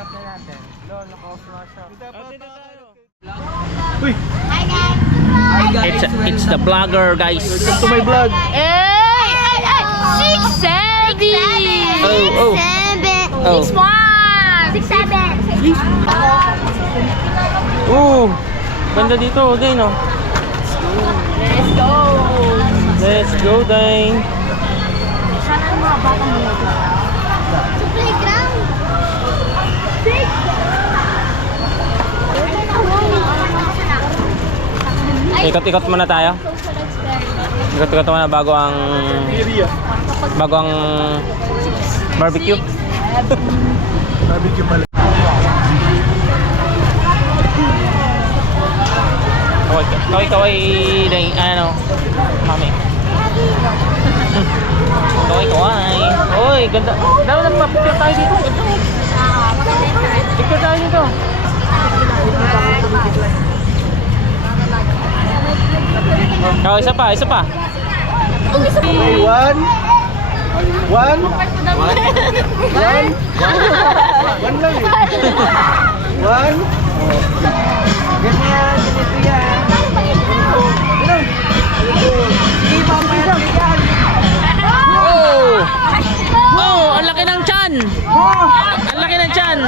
i-up na natin. Lo, naka-off na siya. Uy! Hi guys! It's the vlogger, guys. Welcome to my vlog. Hey! 6, 7! Oh. 6, 1! 6, 7! Oh, ganda dito, Dane, oh. Let's go! Let's go, Dane. Sana ang mga bata mo na sa playground! Ikot-ikot muna tayo. Ikot-ikot muna bago ang barbecue. Barbecue pala. Kaway, Dane, ano, mami. Kaway. Uy, ganda. Dapat nagpa-picture tayo dito. Picture tayo dito. Oh, isa pa. Okay, one lang eh. One. Ganyan, ganito yan. Oh, ang laki ng tiyan. Ang laki ng tiyan.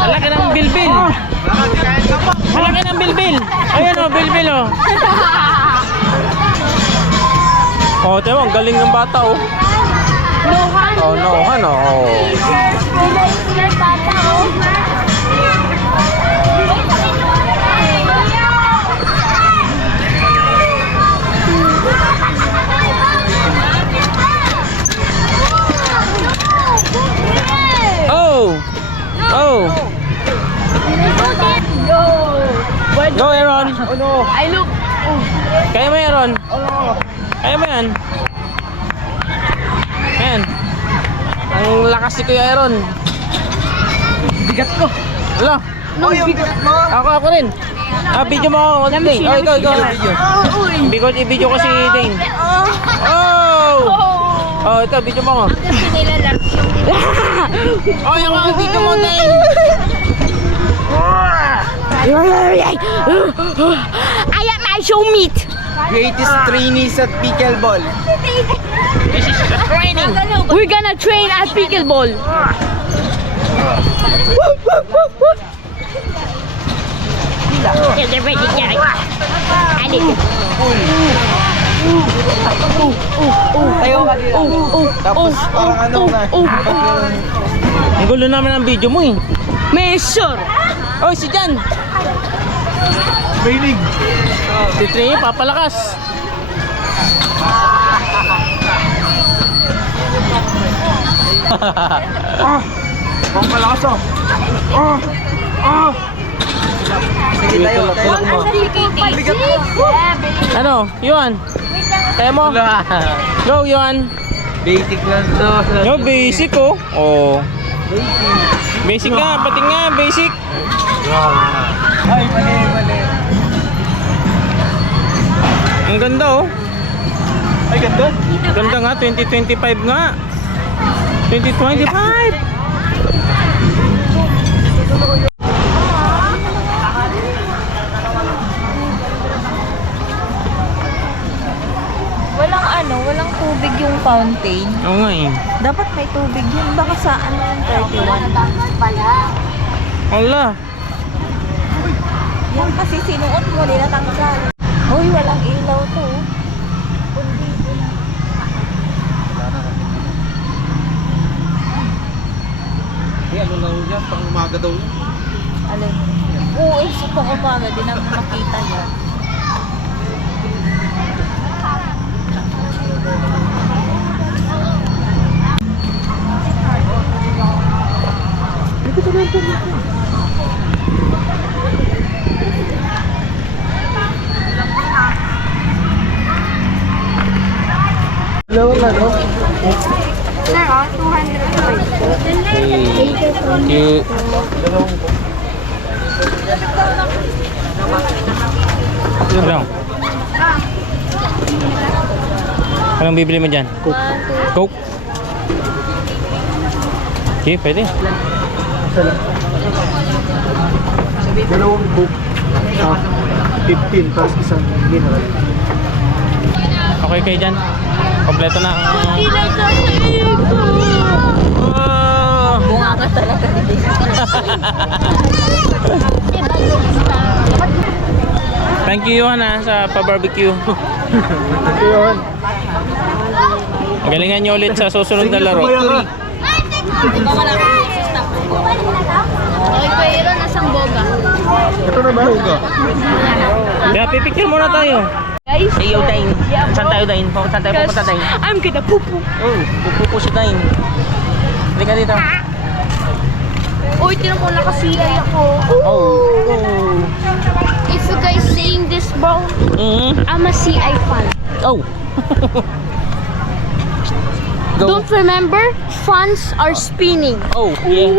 Ang laki ng bilbil. Ang laki ng bilbil. Ayan oh, bilbil oh. Oh, tayo, ang galing ng bata oh. Oh, no, oh. Go, Aaron. Oh no. I look. Kaya mo, Aaron. Oh. Kaya mo yan. Ayan. Ang lakas si Kuya Aaron. Bigat ko. Wala. Oh, yung bigat mo. Ako rin. Video mo ako. Dane. Oh, ikaw. I-video ko si Dane. Oh! Oh, ito, video mo ako. Oh, yung mga video mo, Dane. I am my show meat. Greatest trainees at pickleball. This is the training. We're gonna train at pickleball. Tayo ka dito. Tapos parang ano na. Ang gulo naman ang video mo eh. Measure. Oh, si Jan. Training. Si Trey, papalakas. Ang malakas oh. Sige tayo. Ano, Yuan? Kaya mo? Go, Yuan. Basic lang to. Yo, basic oh. Oh. Basic nga, pati nga, basic. Ay, mali. Ang ganda oh. Ay, ganda. Ganda nga, 2025 nga. 2025. Walang tubig yung fountain. Oo nga eh. Dapat may tubig yun. Baka sa ano yung 31. Allah. Yan kasi sinuot mo, ninatanggal. Uy, walang ilaw to. Ano lang yan? Pang umaga daw yun. Alin? Oo, isa pang umaga. Di naman makita yan. Lawang ano? Sir, 200. Ano? Anong bibili mo dyan? Coke. Okay, pwede. Sala. Dalawang cook. 15 plus isang mineral. Okay kayo dyan? Kompleto na ang... Bunga ka talaga. Thank you, Johan, sa pa-barbecue. Yun. Galingan nyo ulit sa susunod na laro. Okay, pero nasang boga. Ito na ba? Kaya pipicture muna tayo. Guys, Hey, yo, Dain. Saan tayo, Dain? Saan tayo pupunta, Dain? I'm gonna poo-poo. Oh, pupupo si Dain. Hindi ka dito. Uy, tinan mo, naka-CI ako. Oh. If you guys seeing this, bro, Mm-hmm. I'm a CI fan. Oh. Go. Don't remember, fans are spinning. Oh, yeah.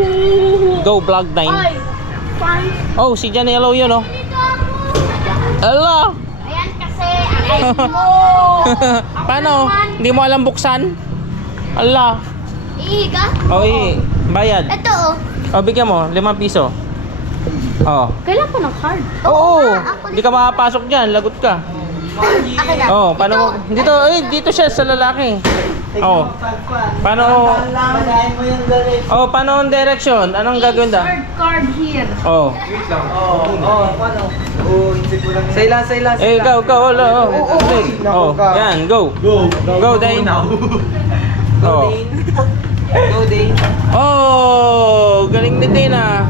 Go, vlog Dain. Ay, fans. Oh, si Janelo yun, oh. Hello. Ayan kasi, ang mo. Paano? Hindi mo alam buksan? Allah. Iiga? Oh, bayad. Ito, oh. Oh, bigyan mo, 5 piso. Oh. Kailan pa ng card? Oo. Ako Hindi ka makapasok diyan, lagot ka. Akin na. Oh, paano mo? Dito, dito siya sa lalaki. Oh. Paano? Oh, paano ang direction? Anong gagawin da? Third card here. Oh. Sayla. Eh, go, wala. Oh, yan, go. Go, Dain. Oh. Go, Dane. Oh, galing ni Dain, ah.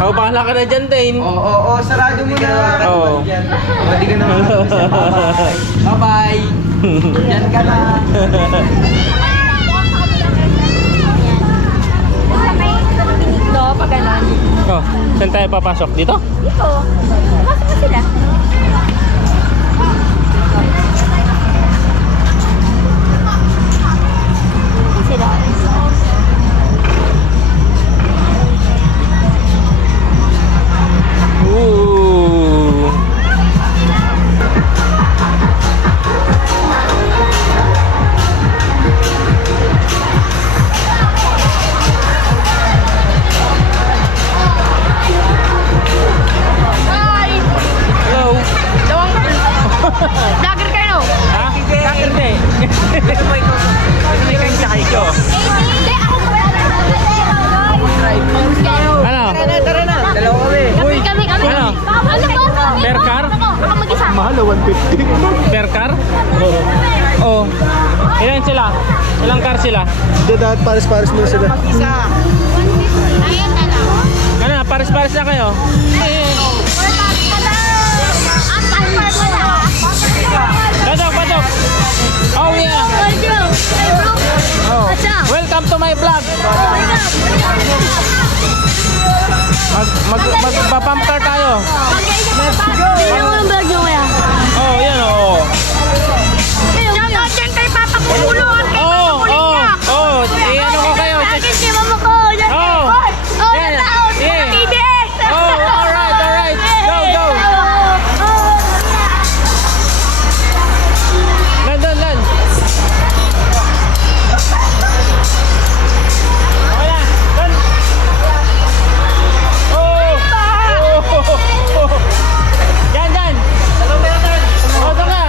Oh, bahala ka na dyan, Dain. Oo, sarado mo na. Oo. Hindi ka na Bye-bye. Yan ka na. Dito, pag ganon. Oh, saan tayo papasok? Dito? Dito. Pasok na sila. Sila. Ooh. Hi! Hello. Dagger kayo! Ha? Hindi. May kang sakay ko. Hindi, ako pa Ano? Tara na. Dalawa kami. Kami. Ano? Ano ba? Per car? Ako mag-isa. Mahal na 150. Per car? Oh. Ilan sila? Ilang car sila? Hindi, dapat pares-pares muna sila. Isa. Ayan na lang. Ano? Pares-pares na kayo? Patok. Oh yeah. Oh. Welcome to my vlog. Magpapump car tayo. Oh, yan oh. Oh. Ano ko kayo? Oh. Yan. Yeah. Oh, alright. Go. Lan. Oh, yan. Lan. Oh. Yan. Oh, ito ka.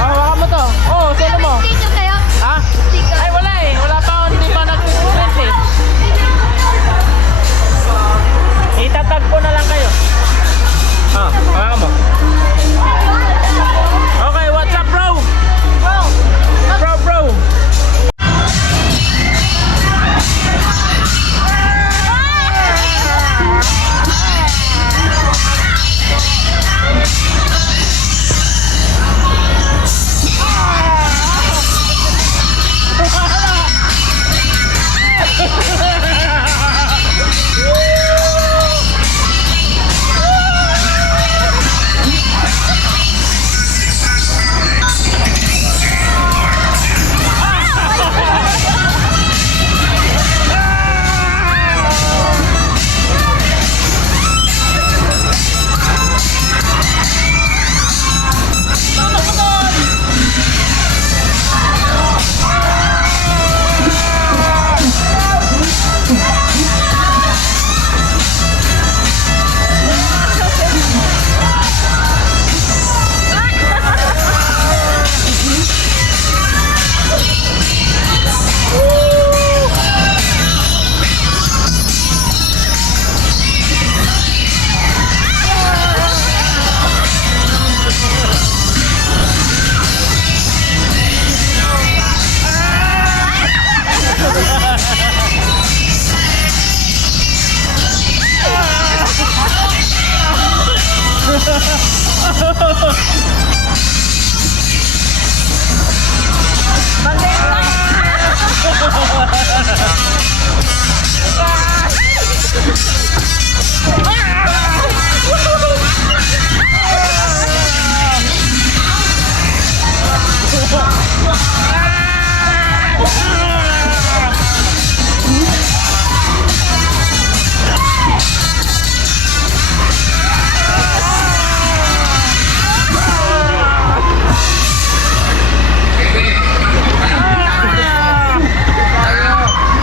Oh,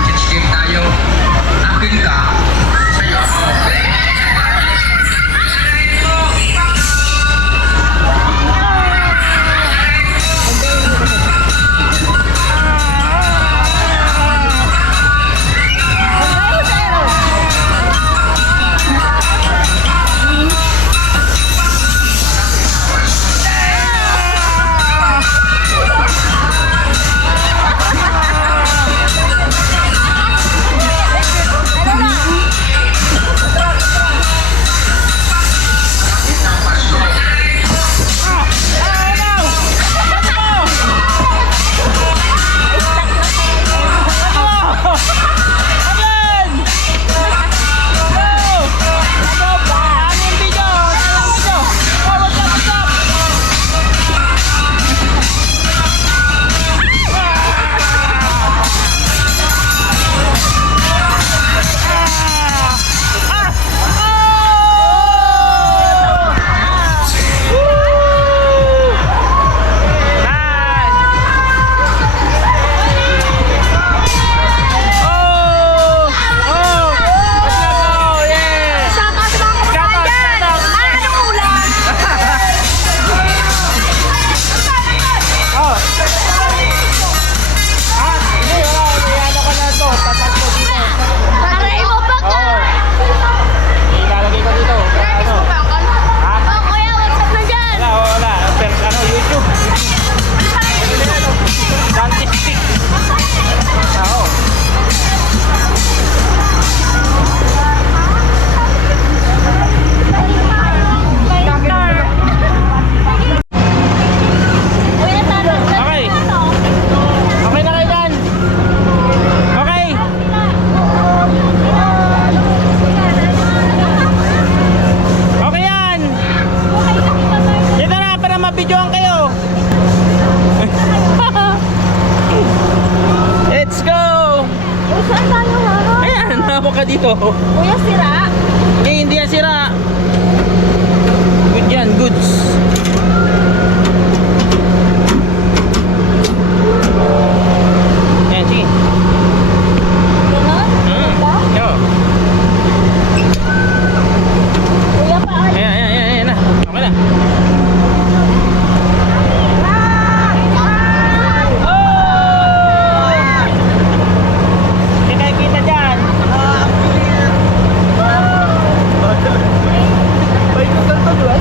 Escape tayo. Akin ka. Sa'yo. Aray mo ba ka? Ilalagay ko dito. Grabe mo ba ka? Oh, kuya, what's up na dyan? Wala. Pero ano, YouTube. Dante stick. Oo. Kuya, tanong ka Okay. na to. Okay na kayo dyan. Okay. Okay yan. Dito na para mabidyoan kayo. Let's go. Saan tayo harap? Ayan, hawak ka dito. Kuya, sira. Okay, hindi yan sira. Good yan, goods. Ayan, sige. Ganon? Wala? Yo. Kuya, paano? Ayan na. Okay na. Hindi tayo kita dyan. Bike ko ganito, di ba?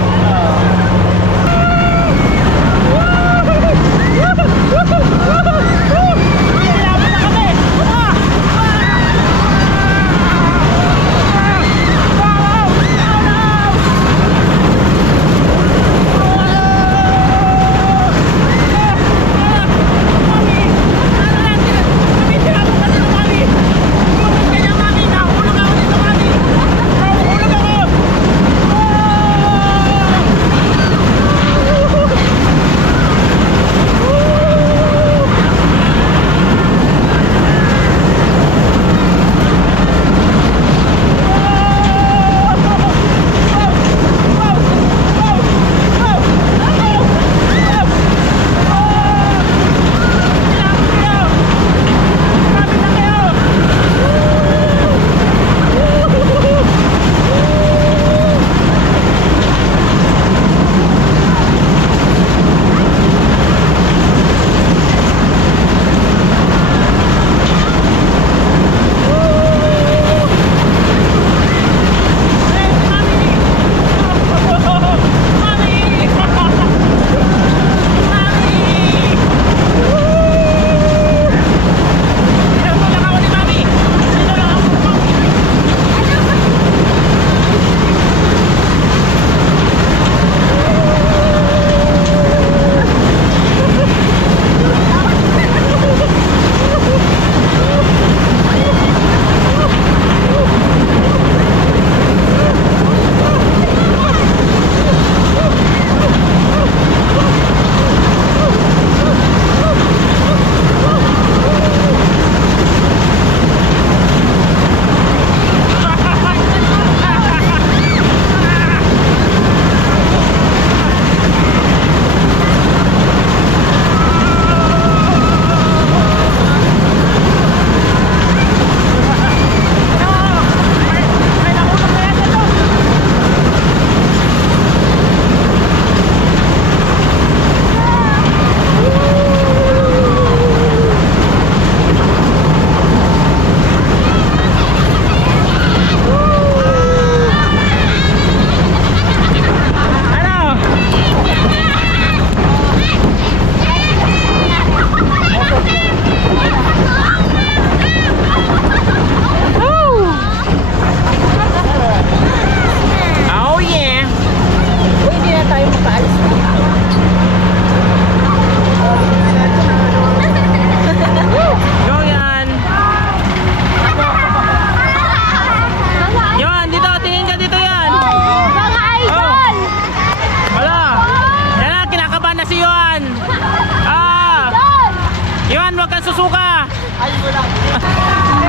huwag kang susuka.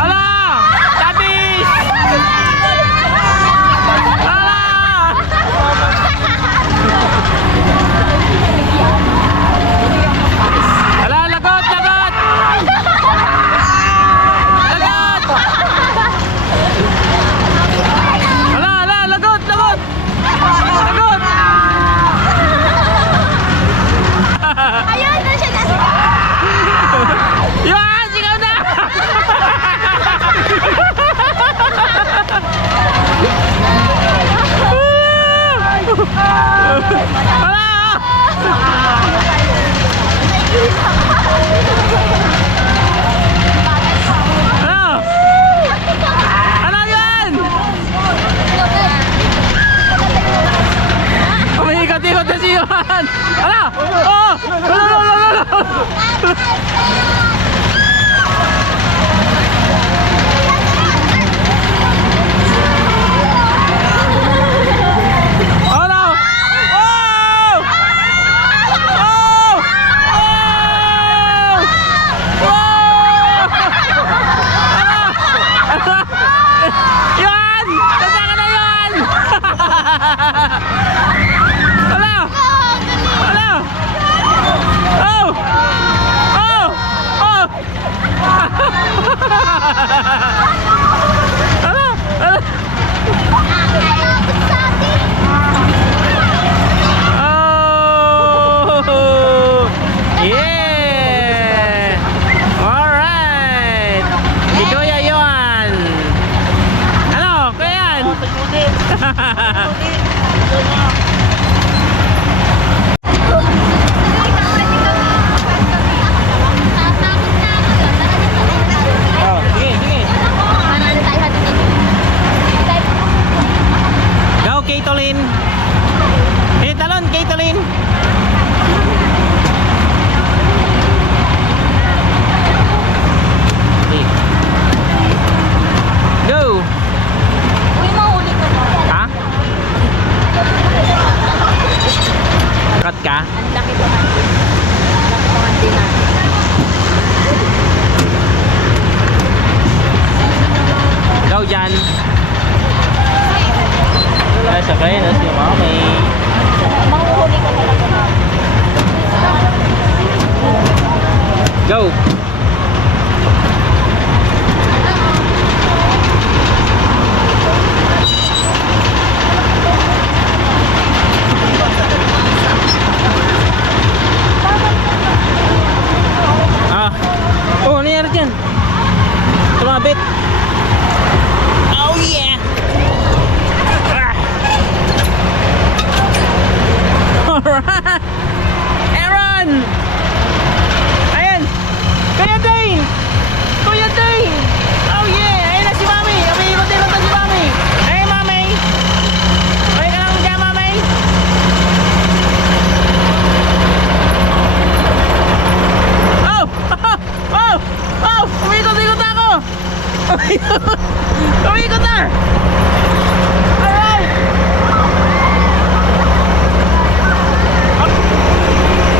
Ala! Tabis! Ala! Ala, lagot, lagot! Lagot! Ala, ala, lagot, lagot! Lagot! Ayun, na siya nasa. Yan! Sigaw na! Ala! Ano? Ano yan? Umiikot-ikot na si Johan! Ala! Oh! Oh no! Oh! Oh! Oh! Yan! Tanda ka na yan! Ala! Ala! Oh! Oh! Oh! Ala! Ala! Oh! Yeah! Alright! Si Kuya Johan! Ano? Kuya yan? Oh, sige, sige. Go, Caitlin! Hey, talon, Caitlin! Go! Ha? Cut ka? Go dyan! Ay, sakay na si Mami. Go! Ah. Oh, ano nangyari dyan? Tumabit. Oh yeah! Ah. Alright! Aaron! Ayan! Kuya Dane! Kuya Dane! Oh yeah! Ayan na si Mami! Umiikot-ikot na si Mami! Hey Mami! Okay ka lang dyan, Mami? Oh! Oh! Oh! Umiikot-ikot na ako! Umiikot na! Alright!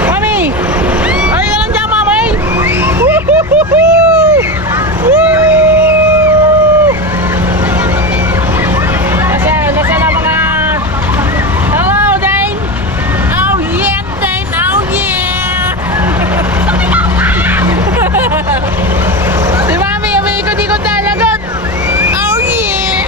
Mami! Okay ka lang dyan, Mami? Woo-hoo-hoo-hoo! Woo! Nasa na mga... Hello, Dane! Oh yeah, Dane! Oh yeah! Si Mami, umiikot-ikot na, lagot! Oh yeah!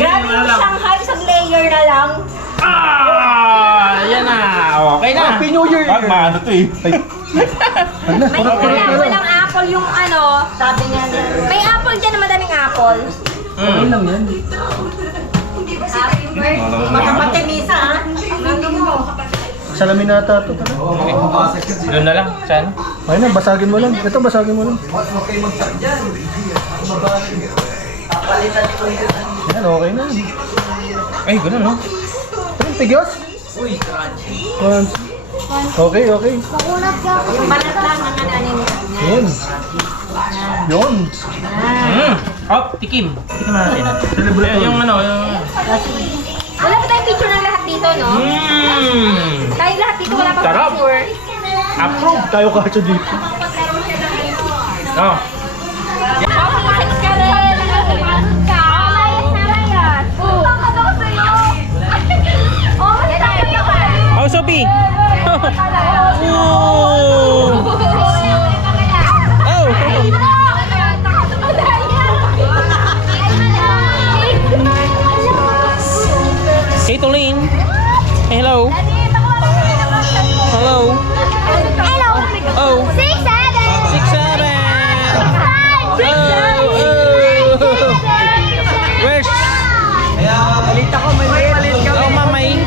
Grabe yung Shanghai, isang layer na lang. Ah! Yan na! Okay na! Happy New Year! Ano to eh? May walang apple yung ano, sabi niya. May apple dyan na madaming apple. Mm. Happy birthday. Makapatimisa ha. Salamin nata ito. Doon na lang. Saan? Ayun na, basagin mo lang. Ito, basagin mo lang. Yan, okay na. Ay, ganun no? Ayun, tigyos. One. Okay, okay. Makunat ka. Yung balat lang ang ananin niya. Yun. Yun. Mm. Oh, tikim. Tikim na natin. Celebrate. Yung ano, yung... Wala pa tayong picture ng lahat dito, no? Mmm! Tayo lahat dito, wala pa Sarap. picture. Approve! Tayo kacho dito. Oh. Oh, Sophie! Caitlin! Hello! Hello! Oh! 6, 7! 6, 7! Where's? Balita ko, may palit ka. Oh, mamay!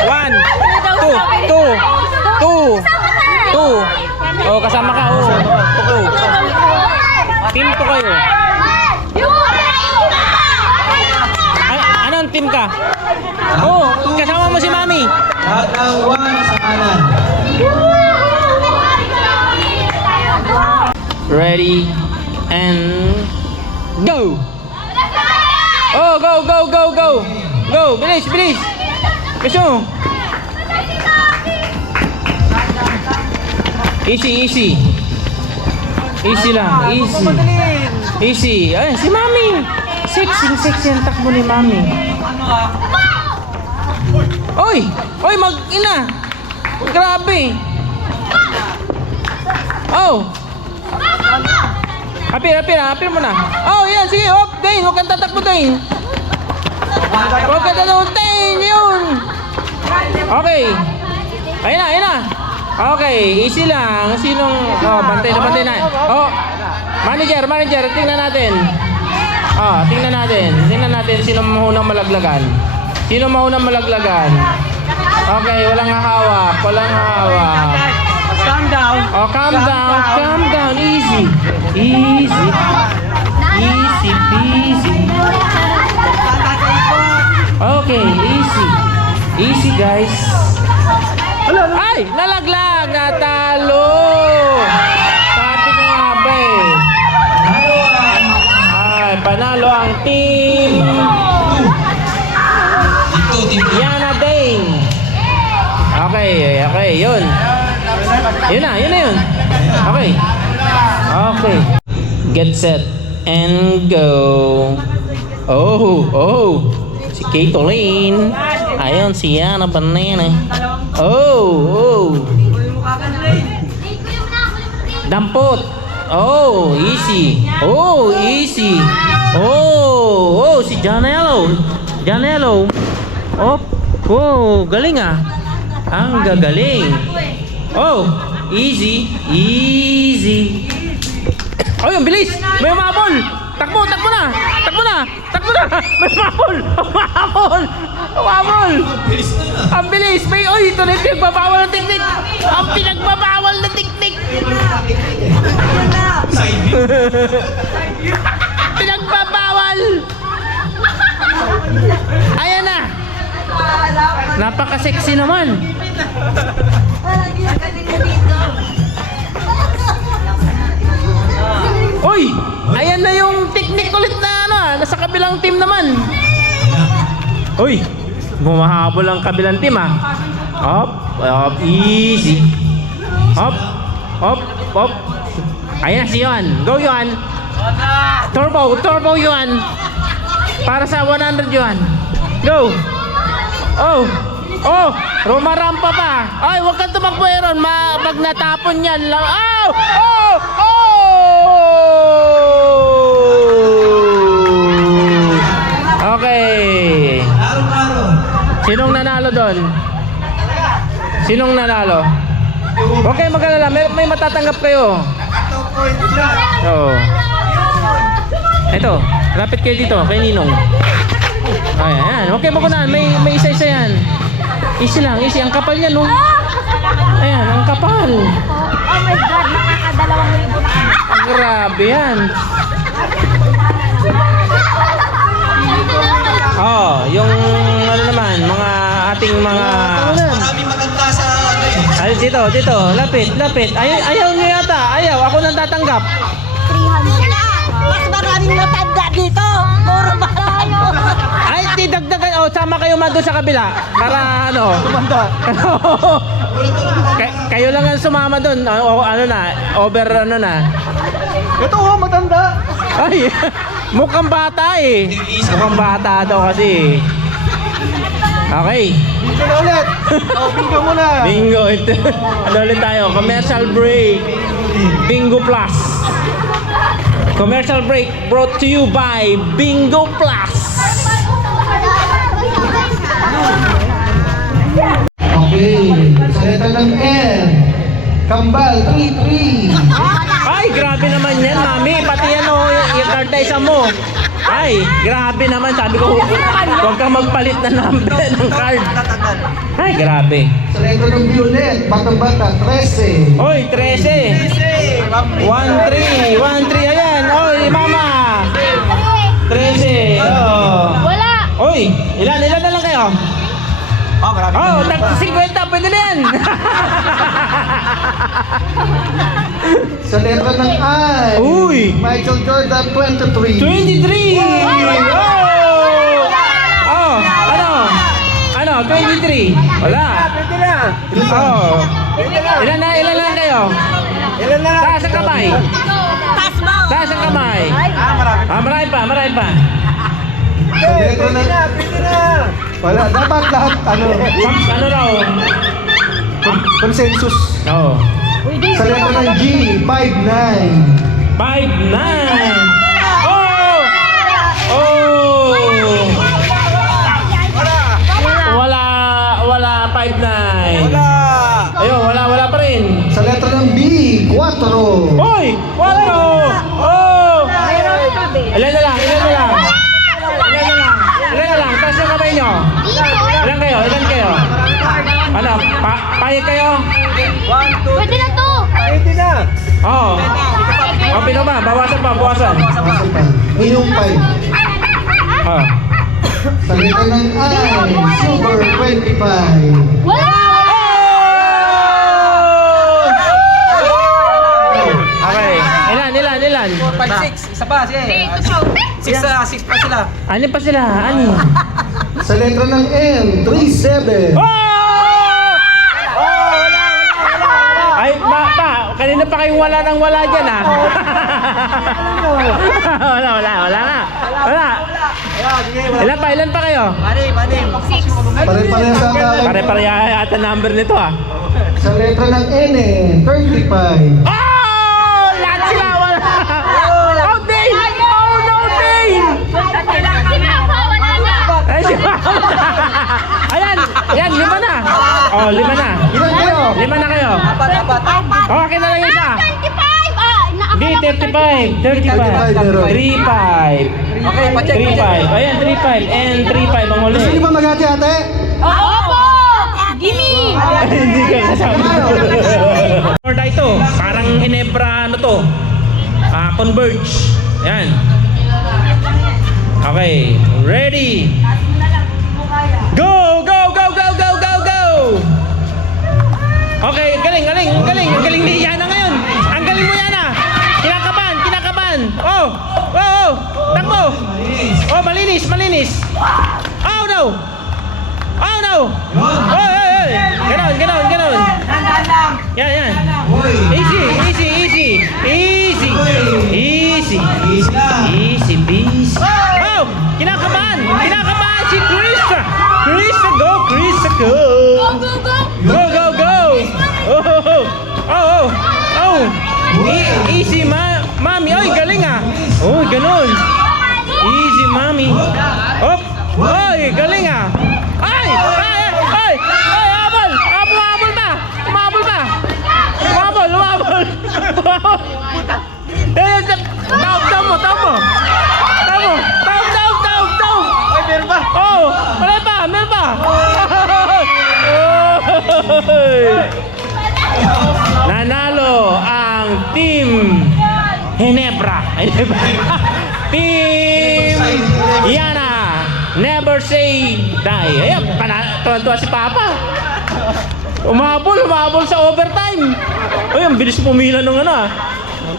One! Two! Oh, kasama ka. Oh. Two. Team to kayo. Anong team ka? Oh, kasama mo si Mami. Ready and go! Oh, go, go, go, go! Go, bilis, bilis! Gusto! Easy, easy. Easy lang, easy. Easy. Ay, si Mami. Sexy ang takbo ni Mami. Oy! Oy, mag-ina! Grabe! Oh! Hapir mo na. Oh, yan, sige. Hop, Dane. Huwag kang tatakbo, Dane. Huwag kang tatakbo, Dane. Yun. Okay. Ayun na. Okay, easy lang. Sinong... Oh, bantay na. Oh, manager. Tingnan natin. Oh, tingnan natin sino mahunang malaglagan. Okay, walang hawak. Calm down. Oh, calm down. Easy peasy. Okay, easy guys. Ay, nalaglag, natalo. Sabi ko nga ba eh. Ay, panalo ang team Yana Dane. Okay, yun. Yun na. Okay. Get set and go. Oh. Si Caitlin. Ayun, si Yana Banana. Oh. Dampot. Oh, easy. Oh, si Janelo. Oh, galing ah. Ang gagaling. Oh, easy. Oh, yung bilis. May umabol. Takbo na. May umabol. Ang bilis. Ito na yung pinagbabawal ng teknik. Pinagbabawal. Ayan na. Napaka-sexy naman. Uy! Ayan na yung technique ulit na ano, nasa kabilang team naman. Uy! Bumahabol ang kabilang team ah. Hop, hop, easy. Hop, hop, hop. Ayan si Yuan. Go Yuan. Turbo, turbo Yuan. Para sa 100 Yuan. Go. Oh. Oh, rumarampa pa. Ay, huwag kang tumakbo Aaron. Pag natapon yan lang. Oh! Oh! Oh! Okay. Sinong nanalo doon? Sinong nanalo? Okay, mag-alala. May matatanggap kayo. Oo. Ito, lapit kayo dito, kay Ninong. Ayan, okay mo ko na. May isa-isa yan. Easy lang, easy. Ang kapal niya, no? Ayan, ang kapal. Oh my God, nakaka2,000 na kami. Grabe yan. Oh, yung ano naman, mga ating mga... Maraming maganda sa Ay, dito, lapit. Ayaw nyo yata, ayaw. Ako nang tatanggap. 300. Mas maraming matanda dito. Puro malayo. Ay, didagdagan. Oh, sama kayo man doon sa kabila. Para ano? Tumanda. Kayo lang ang sumama doon. O, ano na, over ano na. Ito matanda. Ay, mukhang bata eh. Mukhang bata daw kasi. Okay. Bingo na ulit. Bingo muna. Bingo. Ito. Ano ulit tayo? Commercial break. Bingo Plus. Commercial break brought to you by Bingo Plus. Okay. Sa letra ng N. Kambal, 3-3. Ay, grabe naman yan, mami. Pati yan o, yung card na isa mo. Ay, grabe naman. Sabi ko, huwag kang magpalit na number ng card. Ay, grabe. Sa letra ng Violet, Batang-Bata, 13. Oy, 13. 1-3. 1-3. Ayan. Oy, mama. 13. Oh. Wala. Oy, ilan na lang kayo? Oh, marami. Oh, 50. Pwede na yan. Sa letra ng I. Uy. Michael Jordan, 23. 23. Oh. Oh, ano? 23. Wala. Pwede na. Oh. Ilan lang kayo? Ilan na lang? Taas ang kamay. Taas mo. Taas ang kamay. Marami. Marami pa. Sa letra ng... Pwede na. Wala, dapat lahat, Ano raw? consensus. Oo. Sa letra ng G, 5-9. 5-9. Oh! Oh! Wala 5-9. Ayun, wala pa rin. Sa letra ng B, 4. Hoy! 4! Oh! Ilan na lang. Taas yung kamay nyo. Ilan kayo? Ano? Payag kayo? 1, 2, Pwede na to. Pwede na. Oo. O, pino ba? Bawasan. Minimum 5. Oh. Sa letra ng I, Silver, 25. Wala. Okay. Ilan? 4, 5, 6. Isa pa. Sige. 6 pa sila. Ano pa sila? Ano? Sa letra ng M, 37. Oh! Wala. Ay, kanina pa kayong wala dyan ah. Wala. Ilan pa kayo? Manim. Pare-pareha sa akin. Pare-pareha ata number nito ah. Sa letra ng N, 35. Oh! Lahat sila wala. Oh, Dane! Oh, no, Dane! Ay, si Mama. Ayan, 5 na. Oh, 5 na. Ilan kayo? 5 na kayo. Apat. Oh, akin na lang isa. 25. Hindi, 35. 35. Okay, pacheck. 35. Ayan, 35. And 35 ang huli. Gusto niyo ba maghati-hati? Opo. Gimme. Hindi ka kasama. Order ito. Parang Hinebra ano to. Converge. Ayan. Okay. Ready. Go! Malinis, malinis. Oh no! Oh no! Oy, oy, oy! Ganon, ganon, ganon. Yan, yan. Easy, easy, easy. Easy. Easy. Easy, peasy. Oh! Kinakabahan! Kinakabahan si Krista! Krista, go! Krista, go! Go, go, go! Oh, oh, oh! Oh, oh! Easy, mami. Oy, galing ah! Oh, ganon. Easy, mami. Hop! Oy, galing ah! Ay! Ay! Ay! Ay! Habol! Habol ba? Habol ba? Habol! Habol! Taw mo! Taw mo! Taw mo! Taw! Ay, meron ba? Oh! Meron pa! Meron pa! Oy! Nanalo ang Team Ginebra. Team Yana. Never say die. Ayan, tuwan-tuwa si Papa. Umabol sa overtime. Ay, ang bilis pumila nung ano ah.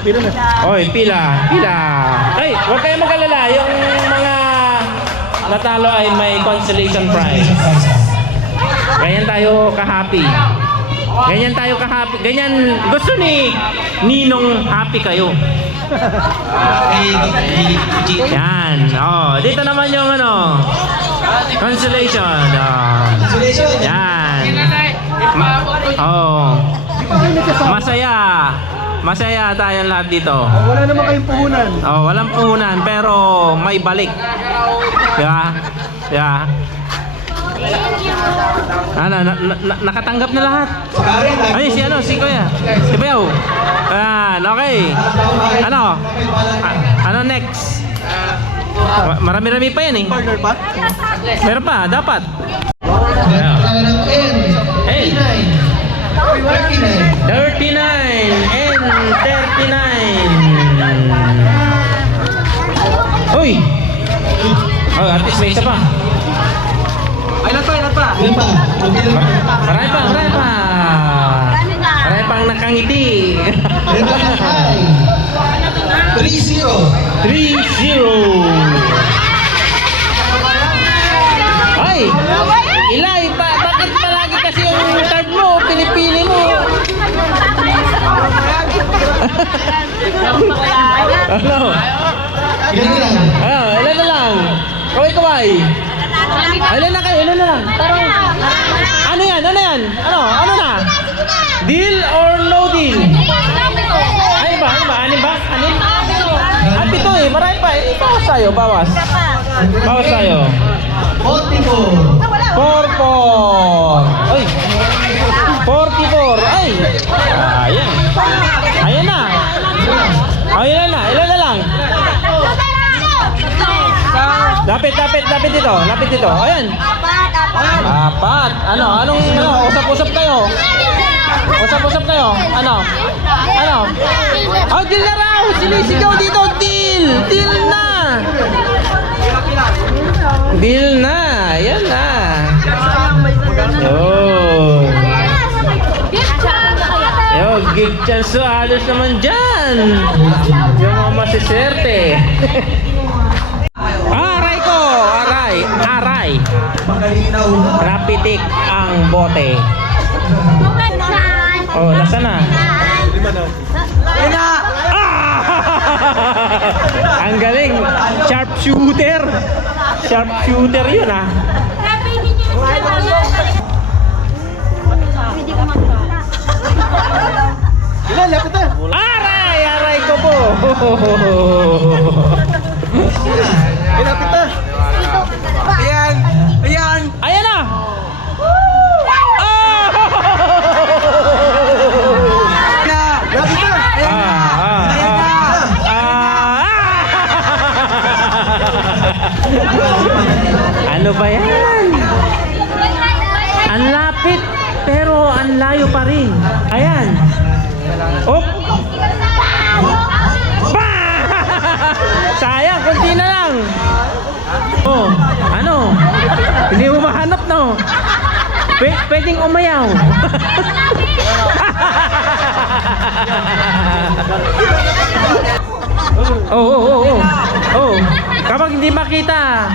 Pila na. Oy, pila. Ay, huwag kayong mag-alala. Yung mga natalo ay may consolation prize. Ganyan tayo ka-happy. Ganyan gusto ni Ninong happy kayo. Yan. Oh, dito naman yung ano. Consolation. Oh. Yan. Oh. Masaya tayong lahat dito. Wala naman kayong puhunan. Oh, walang puhunan pero may balik. Diba? Diba? Ano, nakatanggap na lahat. Ay, si Kuya. Si Bayaw. Okay. Ano? Ano next? Marami-rami pa yan eh. Partner pa? Meron pa, dapat. Kailangan ng N. Hey. 39. 39 and 39. Uy! Oh, at least may isa pa. Ay, ilan pa? Ilan pa? Marami pa. Marami pang nakangiti. Ilan pa ng I? 30. 3-0. Ay! Ilay pa! Bakit palagi kasi yung card mo? Pinipili mo. Ano? Ilan lang? Ilan na lang? Kaway. Ilan na lang? Parang, ano yan? Ano na? Deal or no deal? Ay ba? Anim ba? At ito eh, marami pa eh. Bawas tayo. Bawas tayo. 44. 44. Ay! 44. Ay! Ayan na. Ilan na lang? Lapit dito. Ayan. Apat. Anong usap-usap kayo? Ano? Oh, deal na raw! Sinisigaw dito, deal! Deal na! Ayan na! Yo, give chance to others naman dyan! Yung mga masiserte! Aray! Napitik ang bote. Oh, nasaan na? Ang galing! Sharpshooter yun ah. Ilan? Lapit na. Aray ko po! Lapit na. Ayan. Ayan na! Lapit na. Ano ba yan? Ang lapit pero ang layo pa rin. Ayan. Op! Sayang, kunti na lang. Oh, ano? Hindi mo mahanap, no? Pwedeng umayaw. Oh. Kapag hindi makita,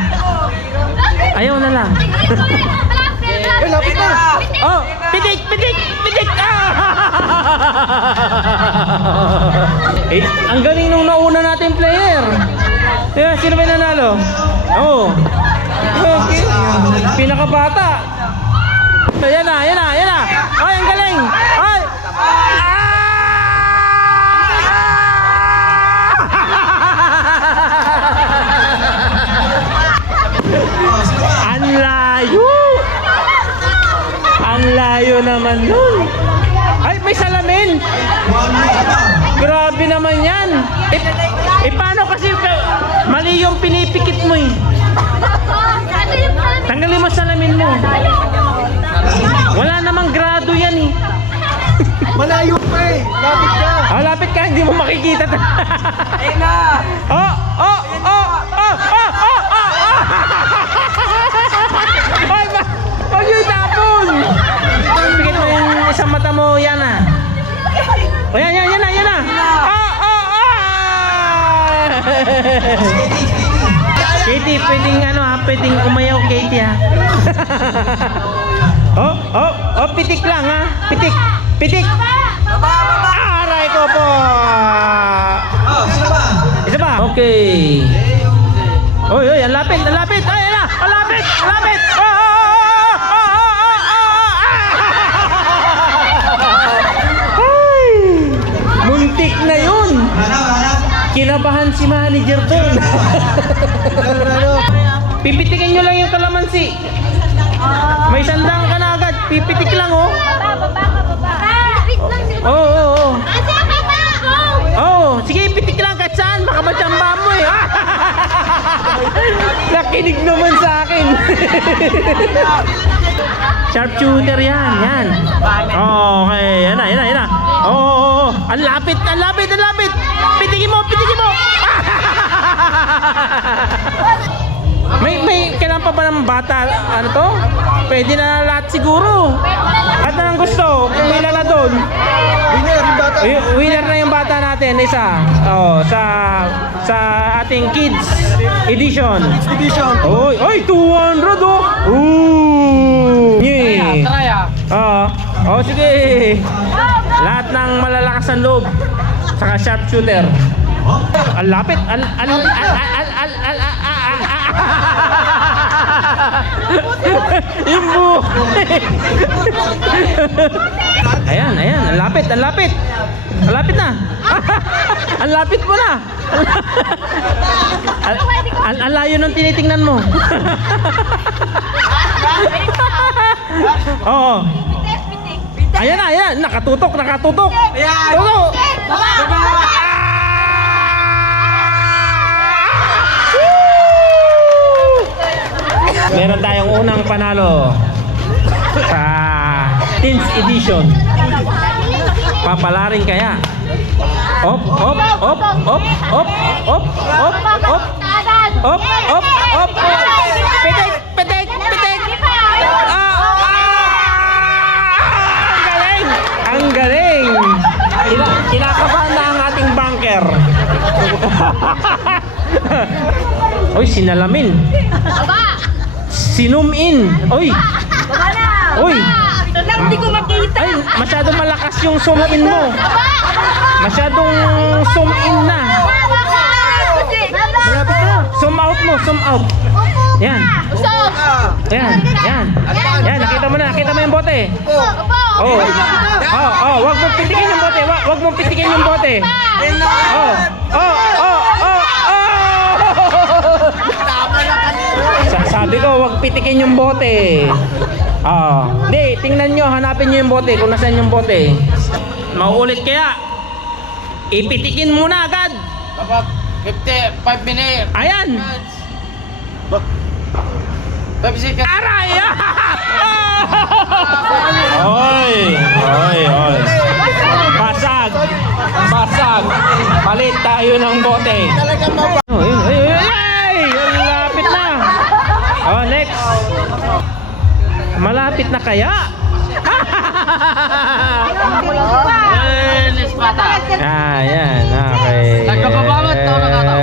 ayaw na lang. Ay, lapit na. Oh, pitik! Eh, ang galing nung nauna natin player. Kaya sino ba yung nanalo? Oo. Okay. Pinakabata. Yan na. Ay, ang galing. Ay. Ang layo. Ang layo naman nun. Ay, may salamin. Grabe naman yan. Paano kasi mali yung pinipikit mo eh. Tanggalin mo salamin mo. Wala namang grado yan eh. Malayo pa eh. Lapit ka. Oh, lapit ka, hindi mo makikita. Ayun na. Oh. Ay, wag yung tapon. Pikit mo yung isang mata mo, yan ah. O yan na. Katie, pwedeng umayaw, Katie ha. Pitik lang ha. Pitik. Aray ko po. Isa ba? Okay. Oy, ang lapit. Ay, yan na. Ang lapit. Ay, muntik na yun. Kinabahan si manager doon. Pipitikin nyo lang yung kalamansi. May sandang ka na agad. Pipitik lang oh. Oo. Sige, pitik lang kahit saan. Baka matsamba mo eh. Nakinig naman sa akin. Sharpshooter yan. Okay, yan na. Oo. Ang lapit. Pitikin mo. May kailan pa ba ng bata? Ano to? Pwede na lahat siguro. At anong gusto? May lala doon. Winner yung bata. Winner na yung bata natin, isa. Sa ating kids edition. Division. Oy, 200 oh. Ooh. Yeah. Sige. Lahat ng malalakas ang loob. Saka sharpshooter. Ang lapit. Yung buhok. Ayan, ang lapit. Ang lapit na. Ang lapit mo na. Ang layo ng tinitingnan mo. Oo. Ayan na. Nakatutok. Ayan. Tutok. Meron tayong unang panalo sa Teens Edition. Papalarin kaya? Op. Pitik. Ang galing. Kinakabahan na ang ating bunker. Oy, sinalamin. Sinum in. Oy. Hindi ko makita. Ay, masyadong malakas yung zoom in mo. Masyadong zoom in na. Malapit na. Zoom out. Yan. Yan. Nakita mo yung bote. Wag mo pitikin yung bote. Wag mo pitikin yung bote. Sabi ko, wag pitikin yung bote. Hindi, tingnan nyo, hanapin nyo yung bote kung nasaan yung bote. Mauulit kaya. Ipitikin mo na agad. Dapat 55 minutes. Ayan. 5 seconds. Aray! Oy. Basag. Palit tayo ng bote. Ay! Ang lapit na. Next. Malapit na kaya? Ah, yan. Okay. Nagkababawat to, nakataw.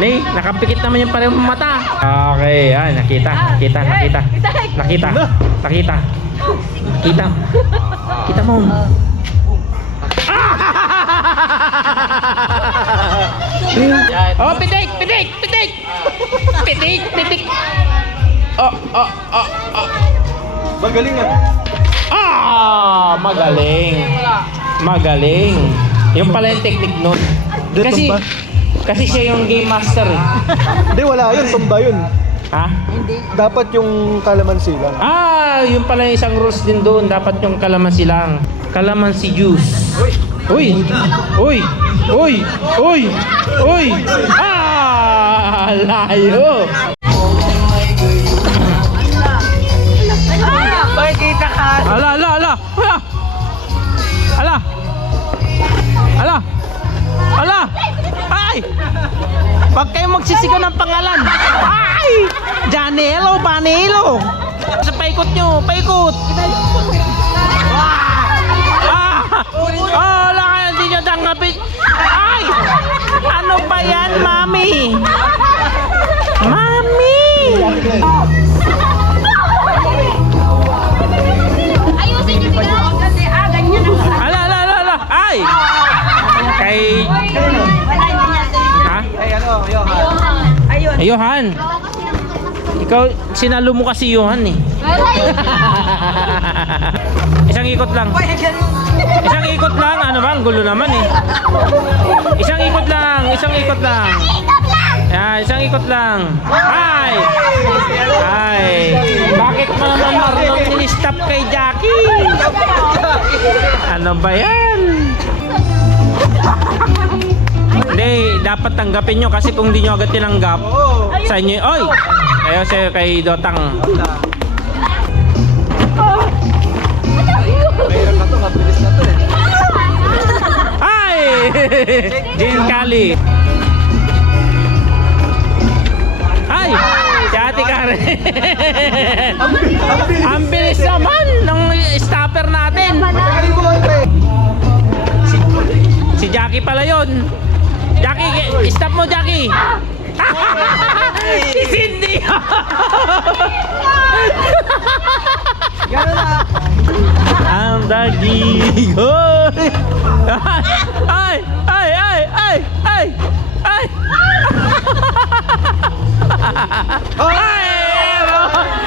Nay, nakapikit naman yung parehong mata. Okay, yan. Nakita. Kita mo. Oh, pitik. Oh. Magaling ah. Magaling. Yung pala yung technique nun. Kasi siya yung game master. Hindi, wala yun. Tumba yun. Ha? Dapat yung kalamansi lang. Yung pala yung isang rules din doon. Dapat yung kalamansi lang. Kalamansi juice. Uy! Layo! Makikita ka. Ala! Ay! Pag kayo magsisigaw ng pangalan. Ay! Janelo, Panelo. Sa paikot nyo, paikot. Wala kayo, hindi nyo tanggapin. Ay! Ano ba yan, Mami? Ayusin niyo tingnan kasi ganyan ang Ala! Ay! Kay... wala niya. Ha? Ay, ano, Johan. Ayun. Johan. Ikaw, sinalo mo kasi Johan eh. Isang ikot lang. Ano ba? Ang gulo naman eh. Isang ikot lang. Isang ikot lang. Ay! Bakit mo naman marunong nilistap kay Jackie? Ano ba yan? Hindi, dapat tanggapin nyo kasi kung di nyo agad tinanggap sa inyo, oy! Ayaw sa'yo kay Dotang. Mahirap na to, mabilis na to eh. Ay! Jane Kali. Ay! Si Ate Karen. Ang bilis naman ng stopper natin. Magaling mo, Ante. Si Jackie pala yun. Jackie, stop mo, Jackie. Si Cindy. Gano'n na. Ang daging. Ay!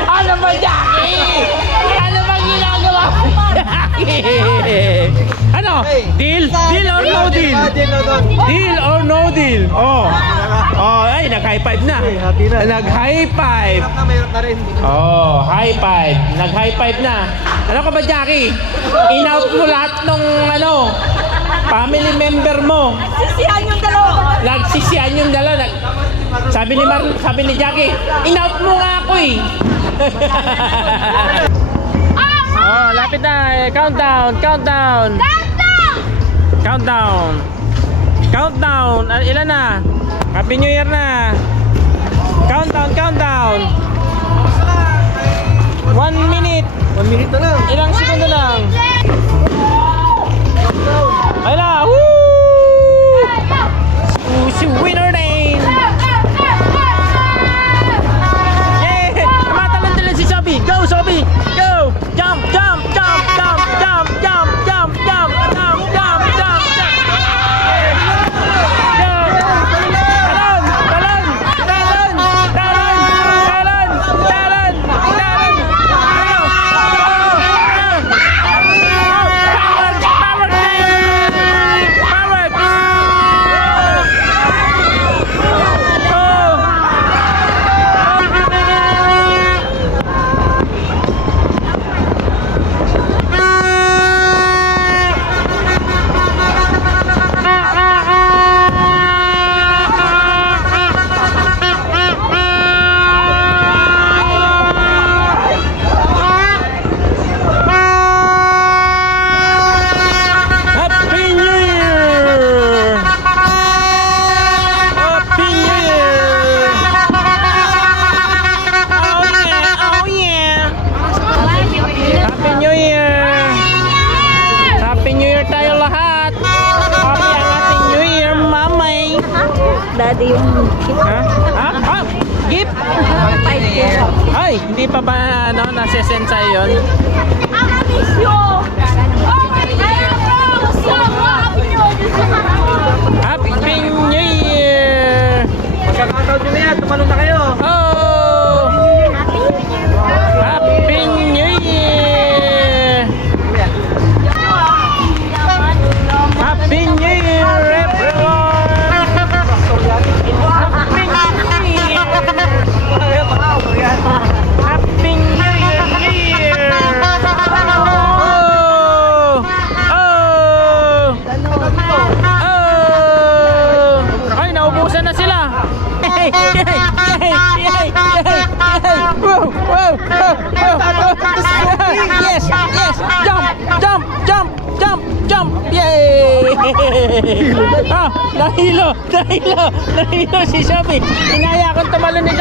Ano ba, Jackie? Ano ba ginagawa mo, Jackie? Ano? Deal? Deal or no deal? Deal or no deal? Oh, ay, nag-high five na. hati na. Nag-high five. Mahirap na rin. Oh, high five. Nag-high five na. Ano ka ba, Jackie? In-out mo lahat ng family member mo. Sisihan yung dalawa. Nagsisiyan yung dalawa. Sabi ni Jackie, in-out mo nga ako eh. Oh, lapit na. Countdown. Ilan na? Happy New Year na. Countdown. 1 minute. 1 minute na lang. Ilang segundo lang. Ay na. Woo! Si winner Dane. Yeah! Tumatalon si Sophie. Go, Sophie. Go. Jump. Ay, hindi pa ba ano, nasesend sa'yo yun? Miss you! Oh my God! So happy Happy New Year! Magkakataon nyo na yan, tumalon na kayo. Oh! Happy New Year! Happy New Year, everyone! Happy New Year! Happy New Year! Oh! Oh! Oh! Ay, naubusan na sila! Yay! Yay! Yay! Yay! Yay! Wow! Wow! Wow! Yes! Yes! Jump! Jump! Jump! Jump! Jump! Yay! Ah! Nahilo! Nahilo! Nahilo si Shopee! Inaya akong tumalon ni